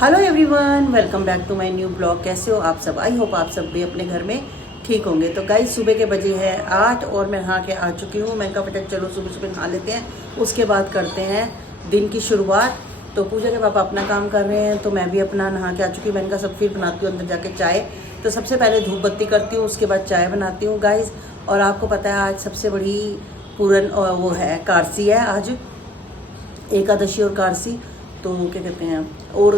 Hello everyone, welcome back to my new blog. कैसे हो आप सब? आई होप आप सब भी अपने घर में ठीक होंगे। तो गाइस, सुबह के बजे है 8 और मैं नहा के आ चुकी हूँ। मैंने कहा फटाक चलो सुबह सुबह नहा लेते हैं, उसके बाद करते हैं दिन की शुरुआत। तो पूजा के पापा अपना काम कर रहे हैं, तो मैं भी अपना नहा के आ चुकी हूँ। मैंने कहा सब फिर बनाती हूँ अंदर जाके चाय। तो सबसे पहले धूप बत्ती करती हूँ, उसके बाद चाय बनाती हूँ गाइस। और आपको पता है आज सबसे बड़ी पूरन वो है, कारसी है आज, एकादशी और कारसी। तो क्या कहते हैं, और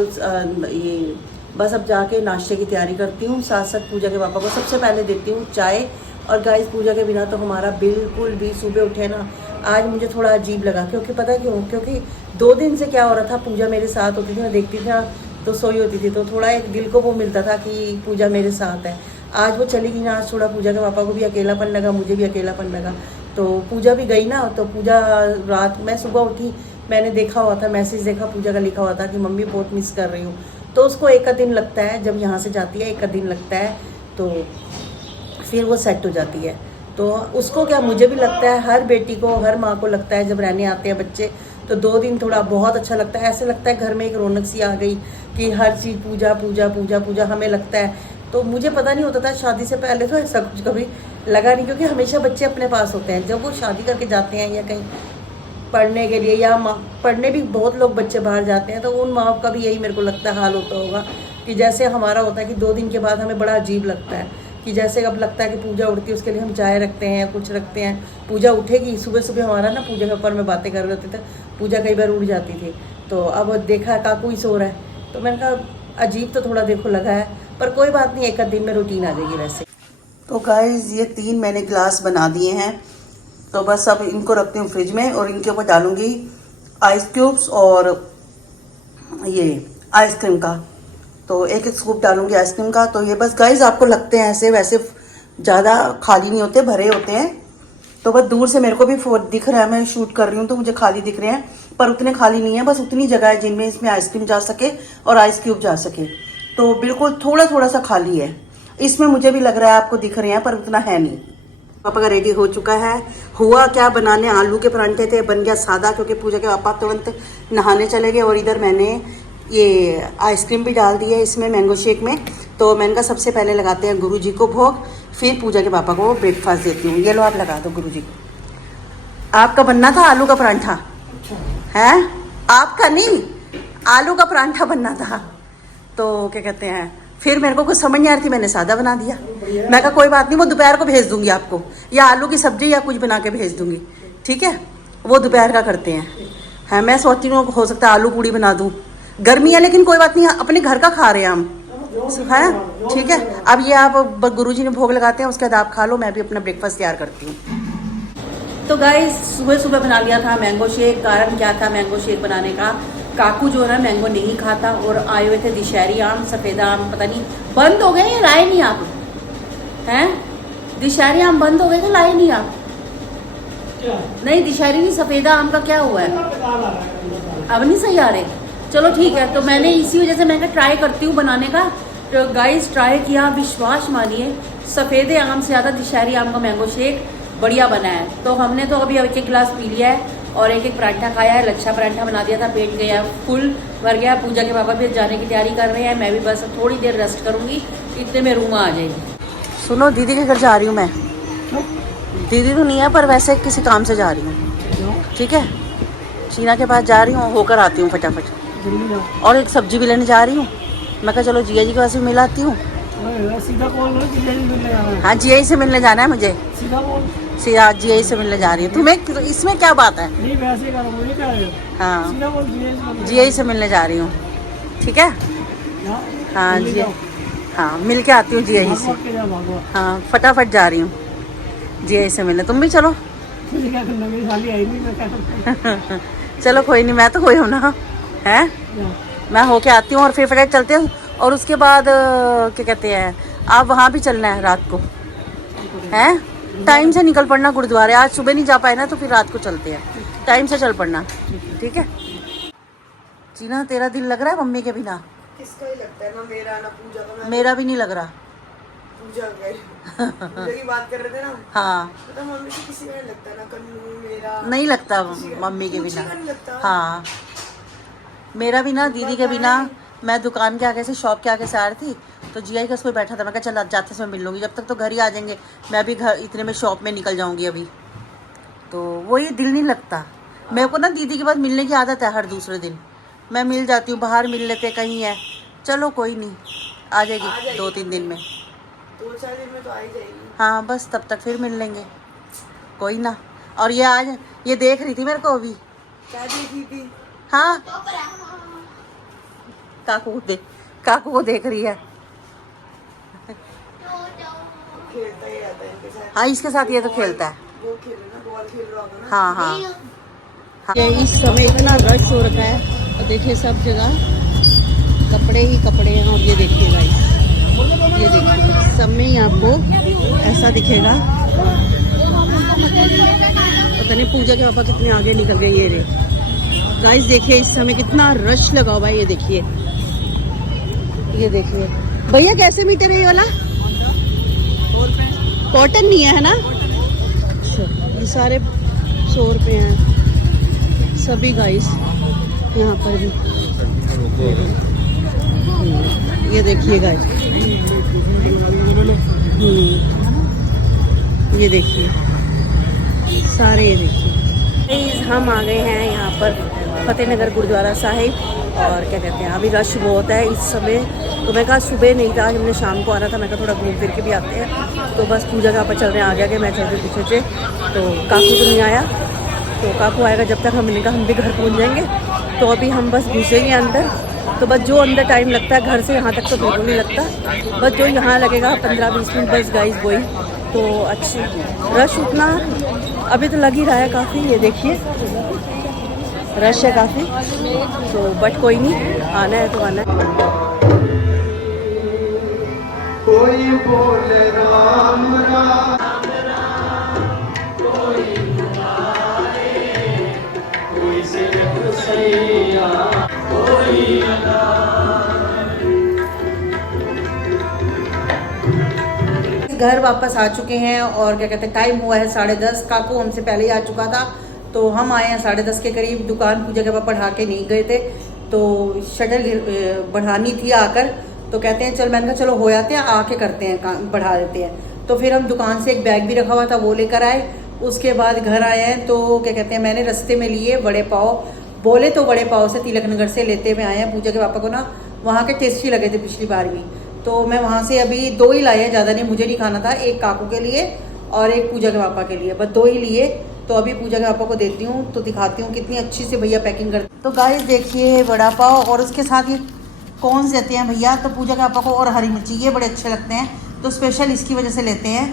ये बस अब जाके नाश्ते की तैयारी करती हूँ। साथ साथ पूजा के पापा को सबसे पहले देती हूँ चाय। और गाइस, पूजा के बिना तो हमारा बिल्कुल भी सुबह उठे ना, आज मुझे थोड़ा अजीब लगा। क्योंकि पता क्यों? क्योंकि 2 दिन से क्या हो रहा था, पूजा मेरे साथ होती थी, मैं देखती थी ना तो सोई होती थी, तो थोड़ा एक दिल को वो मिलता था कि पूजा मेरे साथ है। आज वो चली गई ना, आज थोड़ा पूजा के पापा को भी अकेलापन लगा, मुझे भी अकेलापन लगा। तो पूजा भी गई ना, तो पूजा रात, मैं सुबह उठी, मैंने देखा हुआ था, मैसेज देखा पूजा का लिखा हुआ था कि मम्मी बहुत मिस कर रही हूँ। तो उसको एक आध दिन लगता है, जब यहाँ से जाती है एक आध दिन लगता है, तो फिर वो सेट हो जाती है। तो उसको क्या, मुझे भी लगता है, हर बेटी को, हर माँ को लगता है जब रहने आते हैं बच्चे, तो 2 दिन थोड़ा बहुत अच्छा लगता है। ऐसे लगता है घर में एक रौनक सी आ गई कि हर चीज़ पूजा पूजा पूजा पूजा हमें लगता है। तो मुझे पता नहीं होता था शादी से पहले, तो ऐसा कुछ कभी लगा नहीं, क्योंकि हमेशा बच्चे अपने पास होते हैं। जब वो शादी करके जाते हैं या कहीं पढ़ने के लिए, या पढ़ने भी बहुत लोग बच्चे बाहर जाते हैं, तो उन माँ बाप का भी यही मेरे को लगता है हाल होता होगा कि जैसे हमारा होता है कि 2 दिन के बाद हमें बड़ा अजीब लगता है कि जैसे अब लगता है कि पूजा उठती है, उसके लिए हम चाय रखते हैं या कुछ रखते हैं। पूजा उठेगी, सुबह सुबह हमारा ना, पूजा के ऊपर में बातें कर रहे होते थे, पूजा कई बार उठ जाती थी। तो अब देखा काकू ही सो रहा है, तो मैंने कहा अजीब तो थोड़ा देखो लगा है, पर कोई बात नहीं, एक आध दिन में रूटीन आ जाएगी वैसे। तो गाइस, ये 3 मैंने गिलास बना दिए हैं, तो बस अब इनको रखती हूँ फ्रिज में, और इनके ऊपर डालूंगी आइस क्यूब्स और ये आइसक्रीम का। तो एक एक स्कूप डालूंगी आइसक्रीम का। तो ये बस गाइस, आपको लगते हैं ऐसे, वैसे ज़्यादा खाली नहीं होते, भरे होते हैं। तो बस दूर से मेरे को भी दिख रहा है, मैं शूट कर रही हूँ तो मुझे खाली दिख रहे हैं, पर उतने खाली नहीं है। बस उतनी जगह है जिनमें इसमें आइसक्रीम जा सके और आइस क्यूब जा सके। तो बिल्कुल थोड़ा थोड़ा सा खाली है इसमें, मुझे भी लग रहा है आपको दिख रहे हैं, पर उतना है नहीं। पापा का रेडी हो चुका है। हुआ क्या, बनाने आलू के परांठे थे, बन गया सादा, क्योंकि पूजा के पापा तुरंत नहाने चले गए। और इधर मैंने ये आइसक्रीम भी डाल दी है इसमें, मैंगो शेक में। तो मैंने कहा सबसे पहले लगाते हैं गुरु जी को भोग, फिर पूजा के पापा को ब्रेकफास्ट देती हूँ। ये लो आप लगा दो गुरु जी को। आपका बनना था आलू का परांठा है, आपका नहीं, आलू का परांठा बनना था। तो क्या कहते हैं, फिर मेरे को कुछ समझ नहीं आ रही थी, मैंने सादा बना दिया। मैं कहा कोई बात नहीं, वो दोपहर को भेज दूंगी आपको, या आलू की सब्जी या कुछ बना के भेज दूंगी, ठीक है? वो दोपहर का करते हैं। हाँ, मैं सोचती हूँ हो सकता है आलू पूड़ी बना दूँ, गर्मी है लेकिन कोई बात नहीं, अपने घर का खा रहे हैं हम, है ठीक है। अब ये आप गुरुजी ने भोग लगाते हैं, उसके बाद आप खा लो, मैं भी अपना ब्रेकफास्ट तैयार करती हूँ। तो गाइस, सुबह सुबह बना लिया था मैंगो शेक। कारण क्या था मैंगो शेक बनाने का? काकू जो है ना मैंगो नहीं खाता, और आए हुए थे दिशहरी आम, सफेदा आम, पता नहीं बंद हो गए या लाए नहीं आप, हैं? दिशहरी आम बंद हो गए तो लाए नहीं आप? नहीं, दिशहरी नहीं, सफेदा आम का क्या हुआ है? अब नहीं सही आ रहे? चलो ठीक है। तो मैंने इसी वजह से मैंने ट्राई करती हूँ बनाने का। तो गाइस, ट्राई किया, विश्वास मानिए सफेदे आम से ज़्यादा दिशहरी आम का मैंगो शेक बढ़िया बना है। तो हमने तो अभी एक गिलास पी लिया है और एक एक पराठा खाया है। लच्छा पराठा बना दिया था, पेट गया फुल भर गया। पूजा के पापा भी जाने की तैयारी कर रहे हैं, मैं भी बस थोड़ी देर रेस्ट करूंगी, इतने में रूम आ जाएगी। सुनो, दीदी के घर जा रही हूँ मैं। दीदी तो नहीं है, पर वैसे किसी काम से जा रही हूँ, ठीक है? शीना के पास जा रही हूँ, होकर आती हूँ फटाफट। और एक सब्जी भी लेने जा रही हूँ। मैं कहा चलो जिया जी के पास भी मिल आती हूँ। हाँ, जिया से मिलने जाना है मुझे, जिया से मिलने जा रही हूँ। तुम्हें तो इसमें क्या बात है? हाँ, जिया से मिलने जा रही हूँ, ठीक है? हाँ जी, हाँ मिल के आती हूँ जिया से। हाँ, फटाफट जा रही हूँ जिया से मिलने, तुम भी चलो। चलो कोई नहीं, मैं तो कोई हूँ ना, है? मैं होके आती हूँ और फिर फटाफट चलते हैं। और उसके बाद क्या कहते हैं, आप वहाँ भी चलना है रात को, हैं? टाइम से निकल पड़ना गुरुद्वारे। आज सुबह नहीं जा पाए ना, तो फिर रात को चलते हैं, टाइम से चल पड़ना, ठीक है? जीना, तेरा दिल लग रहा है मम्मी के बिना? किसका ही लगता है ना, मेरा ना पूजा का। मेरा भी नहीं लग रहा। पूजा की बात कर रहे थे ना। हाँ, तो मम्मी से किसी का नहीं लगता ना, कन्नू मेरा नहीं लगता मम्मी के बिना। हाँ, मेरा भी ना, दीदी के बिना, मैं दुकान के आगे से, शॉप के आगे से आ रही थी, तो जिया के उसमें बैठा था। मैं कहा चल जाते समय मिल लूँगी, जब तक तो घर ही आ जाएंगे, मैं भी घर इतने में शॉप में निकल जाऊँगी अभी। तो वही दिल नहीं लगता। मेरे को ना दीदी के बाद मिलने की आदत है, हर दूसरे दिन मैं मिल जाती हूँ, बाहर मिल लेते कहीं है। चलो कोई नहीं, आ जाएगी 2-3 दिन में, 2-4 दिन में तो आ ही जाएगी। हाँ बस तब तक फिर मिल लेंगे, कोई ना। और ये आज ये देख रही थी मेरे को अभी। क्या देखी थी? हाँ काकू को देख रही है। खेलता ही रहता है इनके साथ। हाँ इसके साथ ये तो खेलता है। वो खेले ना, बॉल खेल रहा होगा ना। हाँ हाँ, हाँ। ये इस समय इतना रश हो रखा है, और देखिए सब जगह कपड़े ही कपड़े हैं। और ये देखिए गाइस, ये देखिए सब में ही आपको ऐसा दिखेगा। पता नहीं पूजा के पापा कितने आगे निकल गए। ये रे गाइस देखिए इस समय कितना रश लगा हुआ है। ये देखिए, ये देखिए भैया कैसे मीटर है ये वाला? कॉटन नहीं है, है ना? अच्छा, ये सारे 100 रुपये हैं सभी गाइस, यहाँ पर भी। ये देखिए गाइस, ये देखिए सारे, ये देखिए हम आ गए हैं यहाँ पर फतेहनगर गुरुद्वारा साहिब। और क्या कहते हैं, अभी रश बहुत है इस समय। तो मैं कहा सुबह नहीं था, आज हमने शाम को आना था। मैं कहा थोड़ा घूम फिर के भी आते हैं। तो बस पूजा का पर चल रहे हैं आगे आगे, मैं चल रही पीछे से। तो काकू तो नहीं आया, तो काकू आएगा जब तक हमने कहा हम भी घर पहुँच जाएंगे। तो अभी हम बस घुसेंगे अंदर। तो बस जो अंदर टाइम लगता है घर से यहाँ तक तो बिल्कुल नहीं लगता, बस जो यहाँ लगेगा 15-20 मिनट बस गाइस वही। तो अच्छी रश उतना अभी तो लग ही रहा है काफ़ी। ये देखिए रश है काफ़ी, तो बट कोई नहीं, आना है तो आना है। कोई बोले राम राम, कोई घर वापस आ चुके हैं। और क्या कहते हैं, टाइम हुआ है 10:30। काकू हमसे पहले ही आ चुका था, तो हम आए हैं 10:30 के करीब। दुकान पूजा के पापा बढ़ा के नहीं गए थे, तो शटर बढ़ानी थी आकर। तो कहते हैं चल, मैंने कहा चलो हो आते हैं, आके करते हैं काम, बढ़ा देते हैं। तो फिर हम दुकान से एक बैग भी रखा हुआ था वो लेकर आए। उसके बाद घर आए हैं। तो क्या कहते हैं, मैंने रास्ते में लिए बड़े पाव, बोले तो बड़े पाव से तिलक नगर से लेते हुए आए हैं। पूजा के पापा को ना वहाँ के टेस्टी लगे थे पिछली बार भी, तो मैं वहाँ से अभी 2 ही लाए हैं, ज़्यादा नहीं, मुझे नहीं खाना था। एक काकू के लिए और एक पूजा के पापा के लिए, बस 2 ही लिए। तो अभी पूजा के पापा को देती हूँ, तो दिखाती हूँ कितनी अच्छी से भैया पैकिंग करते। तो गाइस देखिए बड़ा पाव, और उसके साथ ये कौन से देते हैं भैया, तो पूजा के पापा को और हरी मिर्ची, ये बड़े अच्छे लगते हैं, तो स्पेशल इसकी वजह से लेते हैं।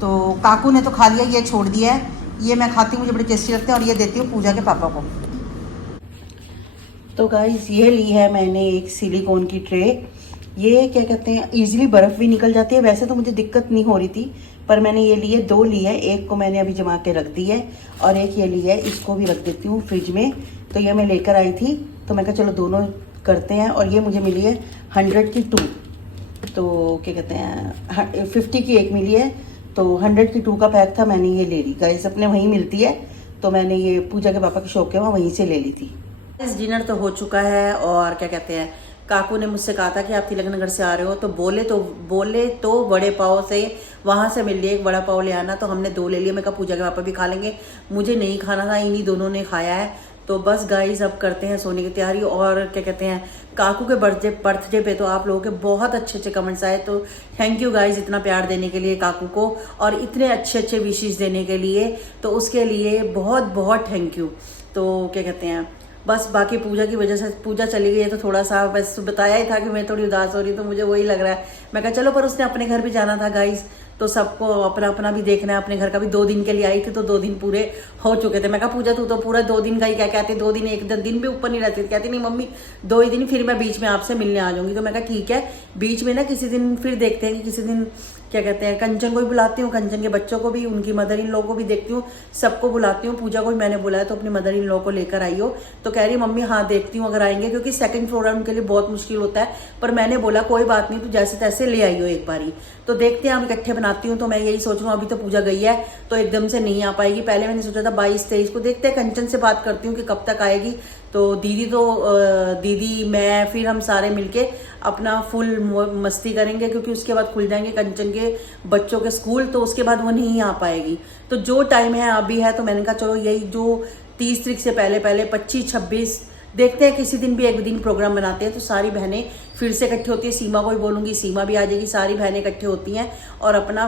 तो काकू ने तो खा लिया, ये छोड़ दिया है, ये मैं खाती हूँ, मुझे बड़े टेस्टी लगते हैं। और ये देती हूँ पूजा के पापा को। तो गाइस ये ली है मैंने एक सिलिकॉन की ट्रे। ये क्या कहते हैं, इजीली बर्फ़ भी निकल जाती है। वैसे तो मुझे दिक्कत नहीं हो रही थी, पर मैंने ये लिए, 2 ली है। एक को मैंने अभी जमा के रख दी है, और एक ये ली है, इसको भी रख देती हूँ फ्रिज में। तो ये मैं लेकर आई थी, तो मैं कहा चलो दोनों करते हैं। और ये मुझे मिली है 100 की 2, तो क्या कहते हैं 50 की एक मिली है, तो 100 की 2 का पैक था, मैंने ये ले ली गाइस। अपने वहीं मिलती है, तो मैंने ये पूजा के पापा की शॉप के वहाँ वहीं से ले ली थी। इस डिनर तो हो चुका है। और क्या कहते हैं, काकू ने मुझसे कहा था कि आप तिलक नगर से आ रहे हो, तो बोले तो बड़े पाव से वहाँ से मिल लिए, एक बड़ा पाव ले आना। तो हमने 2 ले लिए। मैं कहा पूजा के पापा भी खा लेंगे, मुझे नहीं खाना था, इन्हीं दोनों ने खाया है। तो बस गाइस अब करते हैं सोने की तैयारी। और क्या कहते हैं, काकू के बर्थडे पे तो आप लोगों के बहुत अच्छे कमेंट्स आए, तो थैंक यू गाइस इतना प्यार देने के लिए काकू को, और इतने अच्छे विशेष देने के लिए, तो उसके लिए बहुत बहुत थैंक यू। तो क्या कहते हैं, बस बाकी पूजा की वजह से, पूजा चली गई है तो थोड़ा सा बस बताया ही था कि मैं थोड़ी उदास हो रही, तो मुझे वही लग रहा है। मैं कहा चलो, पर उसने अपने घर भी जाना था गाइस, तो सबको अपना अपना भी देखना है। अपने घर का भी 2 दिन के लिए आई थी, तो 2 दिन पूरे हो चुके थे। मैं कहा पूजा तू तो पूरा 2 दिन का ही क्या कहती, 2 दिन, 1 दिन भी ऊपर नहीं रहती। कहती नहीं मम्मी 2 ही दिन, फिर मैं बीच में आपसे मिलने आ जाऊंगी। तो मैं कहा ठीक है, बीच में ना किसी दिन फिर देखते हैं कि किसी दिन क्या कहते हैं, कंचन को भी बुलाती हूँ, कंचन के बच्चों को भी, उनकी मदर इन लॉ को भी देखती हूँ, सबको बुलाती हूँ। पूजा को भी मैंने बुलाया, तो अपनी मदर इन लॉ को लेकर आई हो। तो कह रही मम्मी हाँ देखती हूँ अगर आएंगे, क्योंकि 2nd फ्लोर है, उनके लिए बहुत मुश्किल होता है। पर मैंने बोला कोई बात नहीं, तू जैसे तैसे ले आई हो एक बारी। तो देखते हैं, हम इकट्ठे बनाती हूँ। तो मैं यही सोच रहा हूँ, अभी तो पूजा गई है तो एकदम से नहीं आ पाएगी। पहले मैंने सोचा था 22-23 को, देखते हैं, कंचन से बात करती हूँ कि कब तक आएगी। तो दीदी मैं फिर हम सारे मिलके अपना फुल मस्ती करेंगे, क्योंकि उसके बाद खुल जाएंगे कंचन के बच्चों के स्कूल, तो उसके बाद वो नहीं आ पाएगी। तो जो टाइम है अभी है, तो मैंने कहा चलो यही जो 30 तारीख से पहले 25, 26 देखते हैं, किसी दिन भी एक दिन प्रोग्राम बनाते हैं तो सारी बहनें फिर से इकट्ठी होती है। सीमा को भी बोलूंगी, सीमा भी आ जाएगी, सारी बहनें इकट्ठी होती हैं और अपना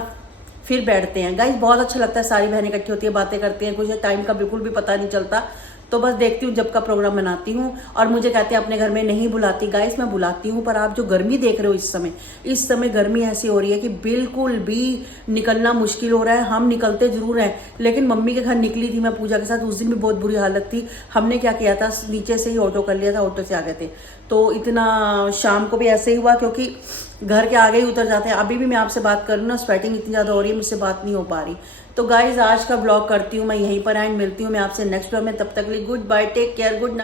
फिर बैठते हैं। गाइस बहुत अच्छा लगता है, सारी बहनें इकट्ठी होती है, बातें करते हैं, कुछ टाइम का बिल्कुल भी पता नहीं चलता। तो बस देखती हूँ जब का प्रोग्राम बनाती हूँ। और मुझे कहते हैं अपने घर में नहीं बुलाती, गाइस मैं बुलाती हूँ, पर आप जो गर्मी देख रहे हो इस समय गर्मी ऐसी हो रही है कि बिल्कुल भी निकलना मुश्किल हो रहा है। हम निकलते जरूर हैं, लेकिन मम्मी के घर निकली थी मैं पूजा के साथ, उस दिन भी बहुत बुरी हालत थी। हमने क्या किया था, नीचे से ही ऑटो कर लिया था, ऑटो से आ गए थे। तो इतना शाम को भी ऐसे ही हुआ, क्योंकि घर के आगे ही उतर जाते हैं। अभी भी मैं आपसे बात कर रही हूँ ना, स्वेटिंग इतनी ज़्यादा हो रही है, मुझसे बात नहीं हो पा रही। तो गाइज आज का ब्लॉग करती हूँ मैं यहीं पर, एंड मिलती हूँ मैं आपसे नेक्स्ट ब्लॉग में। तब तक के लिए goodbye, take care, good night.